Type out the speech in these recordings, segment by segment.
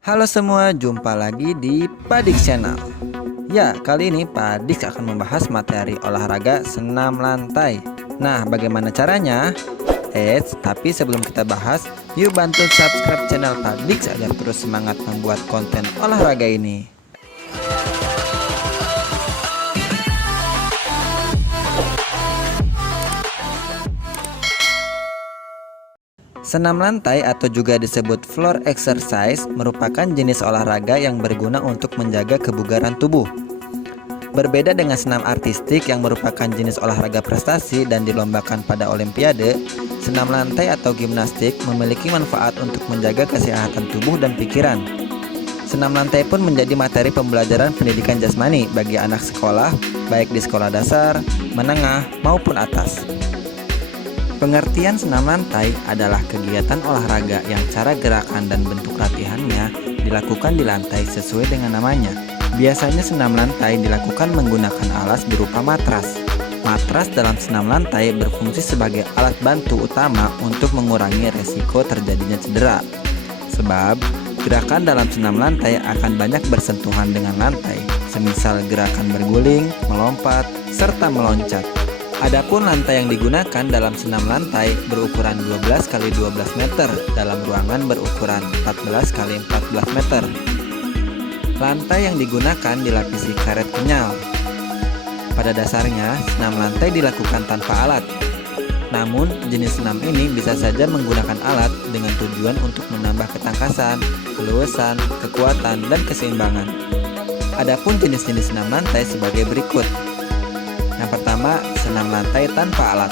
Halo semua, jumpa lagi di Padix Channel. Ya, kali ini Padix akan membahas materi olahraga senam lantai. Nah, bagaimana caranya? Tapi sebelum kita bahas, yuk bantu subscribe channel Padix agar terus semangat membuat konten olahraga ini. Senam lantai atau juga disebut floor exercise merupakan jenis olahraga yang berguna untuk menjaga kebugaran tubuh. Berbeda dengan senam artistik yang merupakan jenis olahraga prestasi dan dilombakan pada olimpiade, senam lantai atau gimnastik memiliki manfaat untuk menjaga kesehatan tubuh dan pikiran. Senam lantai pun menjadi materi pembelajaran pendidikan jasmani bagi anak sekolah, baik di sekolah dasar, menengah, maupun atas. Pengertian senam lantai adalah kegiatan olahraga yang cara gerakan dan bentuk latihannya dilakukan di lantai sesuai dengan namanya. Biasanya senam lantai dilakukan menggunakan alas berupa matras. Matras dalam senam lantai berfungsi sebagai alat bantu utama untuk mengurangi resiko terjadinya cedera. Sebab, gerakan dalam senam lantai akan banyak bersentuhan dengan lantai, semisal gerakan berguling, melompat, serta meloncat. Adapun lantai yang digunakan dalam senam lantai berukuran 12 x 12 meter dalam ruangan berukuran 14 x 14 meter. Lantai yang digunakan dilapisi karet kenyal. Pada dasarnya, senam lantai dilakukan tanpa alat. Namun, jenis senam ini bisa saja menggunakan alat dengan tujuan untuk menambah ketangkasan, keluasan, kekuatan, dan keseimbangan. Adapun jenis-jenis senam lantai sebagai berikut. Yang pertama, senam lantai tanpa alat.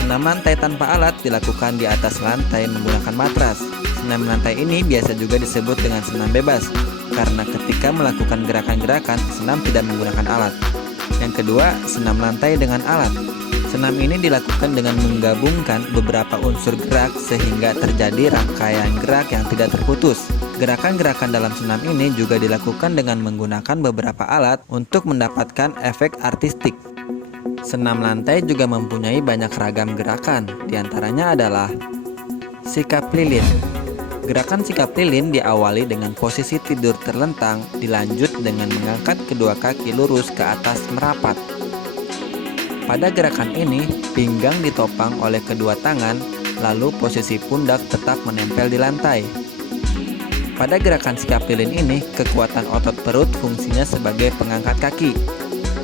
Senam lantai tanpa alat dilakukan di atas lantai menggunakan matras. Senam lantai ini biasa juga disebut dengan senam bebas, karena ketika melakukan gerakan-gerakan, senam tidak menggunakan alat. Yang kedua, senam lantai dengan alat. Senam ini dilakukan dengan menggabungkan beberapa unsur gerak sehingga terjadi rangkaian gerak yang tidak terputus. Gerakan-gerakan dalam senam ini juga dilakukan dengan menggunakan beberapa alat untuk mendapatkan efek artistik. Senam lantai juga mempunyai banyak ragam gerakan, diantaranya adalah sikap lilin. Gerakan sikap lilin diawali dengan posisi tidur terlentang, dilanjut dengan mengangkat kedua kaki lurus ke atas merapat. Pada gerakan ini, pinggang ditopang oleh kedua tangan, lalu posisi pundak tetap menempel di lantai. Pada gerakan sikap lilin ini, kekuatan otot perut fungsinya sebagai pengangkat kaki.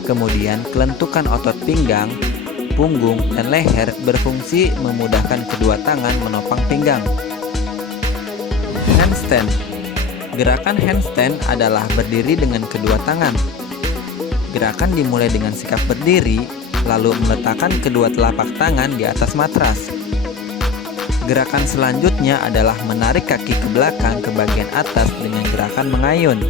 Kemudian kelentukan otot pinggang, punggung, dan leher berfungsi memudahkan kedua tangan menopang pinggang. Handstand. Gerakan handstand adalah berdiri dengan kedua tangan. Gerakan dimulai dengan sikap berdiri, lalu meletakkan kedua telapak tangan di atas matras. Gerakan selanjutnya adalah menarik kaki ke belakang ke bagian atas dengan gerakan mengayun.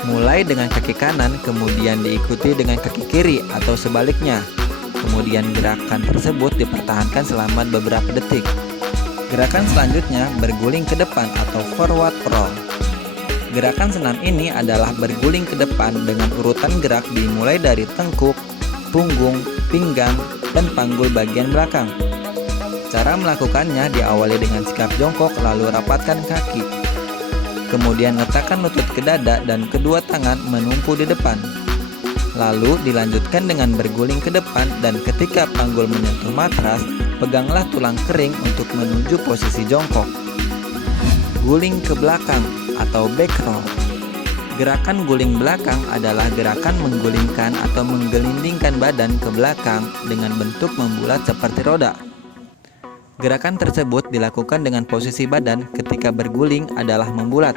Mulai dengan kaki kanan, kemudian diikuti dengan kaki kiri atau sebaliknya. Kemudian gerakan tersebut dipertahankan selama beberapa detik. Gerakan selanjutnya berguling ke depan atau forward roll. Gerakan senam ini adalah berguling ke depan dengan urutan gerak dimulai dari tengkuk, punggung, pinggang, dan panggul bagian belakang. Cara melakukannya diawali dengan sikap jongkok lalu rapatkan kaki. Kemudian letakkan lutut ke dada dan kedua tangan menumpu di depan. Lalu dilanjutkan dengan berguling ke depan dan ketika panggul menyentuh matras, peganglah tulang kering untuk menuju posisi jongkok. Guling ke belakang atau back roll. Gerakan guling belakang adalah gerakan menggulingkan atau menggelindingkan badan ke belakang dengan bentuk membulat seperti roda. Gerakan tersebut dilakukan dengan posisi badan ketika berguling adalah membulat.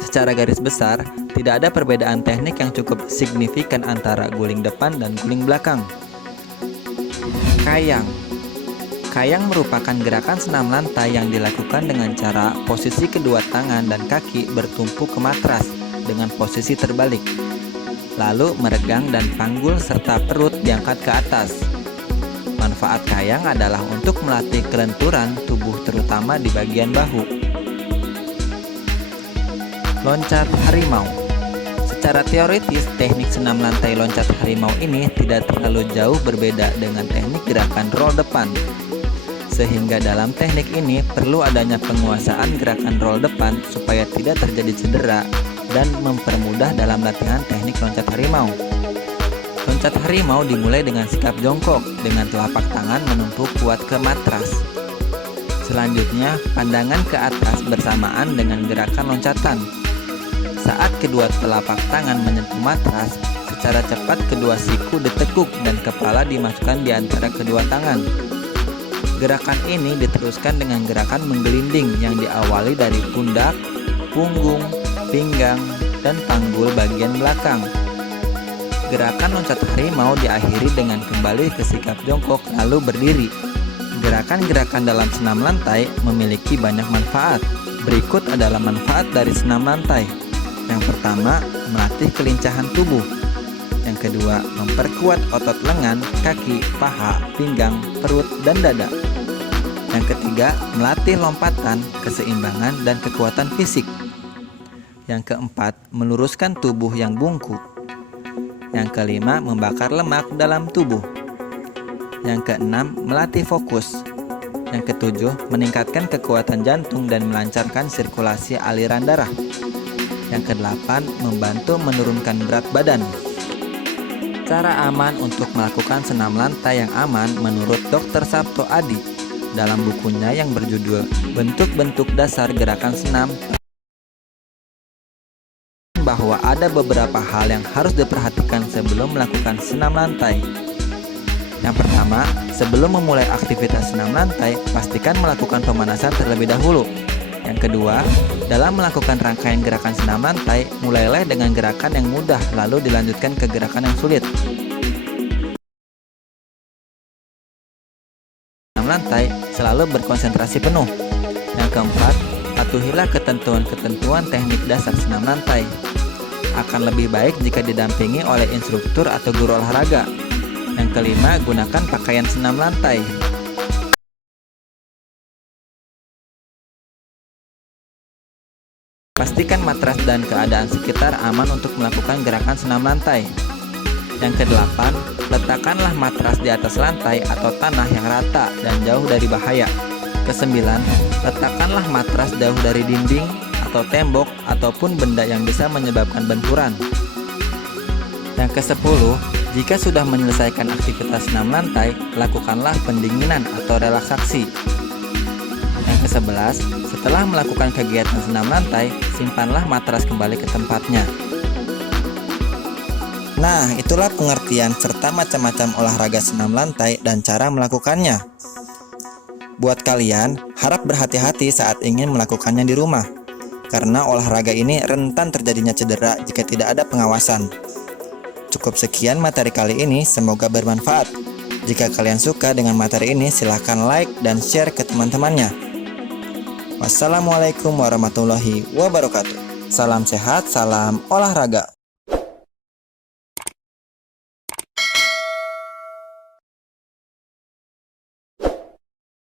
Secara garis besar, tidak ada perbedaan teknik yang cukup signifikan antara guling depan dan guling belakang. Kayang. Kayang merupakan gerakan senam lantai yang dilakukan dengan cara posisi kedua tangan dan kaki bertumpu ke matras dengan posisi terbalik. Lalu meregang dan panggul serta perut diangkat ke atas. Manfaat kayang adalah untuk melatih kelenturan tubuh terutama di bagian bahu. Loncat harimau. Secara teoritis, teknik senam lantai loncat harimau ini tidak terlalu jauh berbeda dengan teknik gerakan roll depan. Sehingga dalam teknik ini perlu adanya penguasaan gerakan roll depan supaya tidak terjadi cedera dan mempermudah dalam latihan teknik loncat harimau. Loncat harimau dimulai dengan sikap jongkok dengan telapak tangan menumpuk kuat ke matras. Selanjutnya, pandangan ke atas bersamaan dengan gerakan loncatan. Saat kedua telapak tangan menyentuh matras, secara cepat kedua siku ditekuk dan kepala dimasukkan di antara kedua tangan. Gerakan ini diteruskan dengan gerakan menggelinding yang diawali dari pundak, punggung, pinggang, dan panggul bagian belakang. Gerakan loncat harimau diakhiri dengan kembali ke sikap jongkok lalu berdiri. Gerakan-gerakan dalam senam lantai memiliki banyak manfaat. Berikut adalah manfaat dari senam lantai. Yang pertama, melatih kelincahan tubuh. Yang kedua, memperkuat otot lengan, kaki, paha, pinggang, perut, dan dada. Yang ketiga, melatih lompatan, keseimbangan, dan kekuatan fisik. Yang keempat, meluruskan tubuh yang bungkuk. Yang kelima, membakar lemak dalam tubuh. Yang keenam, melatih fokus. Yang ketujuh, meningkatkan kekuatan jantung dan melancarkan sirkulasi aliran darah. Yang kedelapan, membantu menurunkan berat badan. Cara aman untuk melakukan senam lantai yang aman menurut Dr. Sabto Adi dalam bukunya yang berjudul Bentuk-bentuk Dasar Gerakan Senam, bahwa ada beberapa hal yang harus diperhatikan sebelum melakukan senam lantai. Yang pertama, sebelum memulai aktivitas senam lantai, pastikan melakukan pemanasan terlebih dahulu. Yang kedua, dalam melakukan rangkaian gerakan senam lantai, mulailah dengan gerakan yang mudah lalu dilanjutkan ke gerakan yang sulit. Senam lantai selalu berkonsentrasi penuh. Yang keempat, patuhilah ketentuan-ketentuan teknik dasar senam lantai. Akan lebih baik jika didampingi oleh instruktur atau guru olahraga. Yang kelima, gunakan pakaian senam lantai. Pastikan matras dan keadaan sekitar aman untuk melakukan gerakan senam lantai. Yang kedelapan, letakkanlah matras di atas lantai atau tanah yang rata dan jauh dari bahaya. Kesembilan, letakkanlah matras jauh dari dinding atau tembok ataupun benda yang bisa menyebabkan benturan. Yang ke-10, jika sudah menyelesaikan aktivitas senam lantai, lakukanlah pendinginan atau relaksasi. Yang ke-11, setelah melakukan kegiatan senam lantai, simpanlah matras kembali ke tempatnya. Nah, itulah pengertian serta macam-macam olahraga senam lantai dan cara melakukannya. Buat kalian, harap berhati-hati saat ingin melakukannya di rumah, karena olahraga ini rentan terjadinya cedera jika tidak ada pengawasan. Cukup sekian materi kali ini, semoga bermanfaat. Jika kalian suka dengan materi ini, silahkan like dan share ke teman-temannya. Wassalamualaikum warahmatullahi wabarakatuh. Salam sehat, salam olahraga.